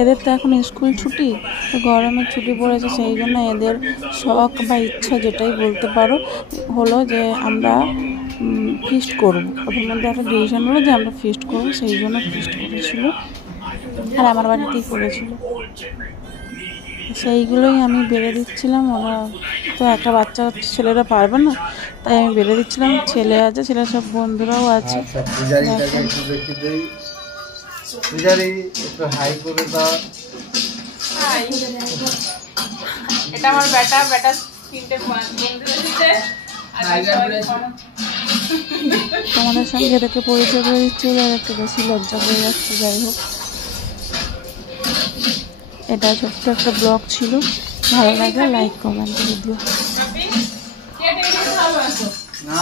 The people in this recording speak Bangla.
এদের তো এখন স্কুল ছুটি, গরমের ছুটি পড়েছে, সেই জন্য এদের শখ বা ইচ্ছা যেটাই বলতে পারো হলো যে আমরা ফিস্ট করব। ওদের মধ্যে একটা ডিসিশন হলো যে আমরা ফিস্ট করবো, সেই জন্য ফিস্ট করেছিল আর আমার বাড়িতেই করেছিল। সেইগুলোই আমি বেড়ে দিচ্ছিলাম। ওরা তো একটা বাচ্চা ছেলেরা পারবে না, তাই আমি বেড়ে দিচ্ছিলাম। ছেলে আছে, ছেলের সব বন্ধুরাও আছে। এটা আমার বেটা তিনটে বন্ধু এসেছে। তোমাদের সঙ্গে এদেরকে পরিচয় করে দিচ্ছি, আর একটু বেশি লজ্জা হয়ে যাচ্ছে। যাই হোক, এটা ছোট্ট একটা ব্লগ ছিল। ভালো লাগলে লাইক কমেন্ট করে দিও। না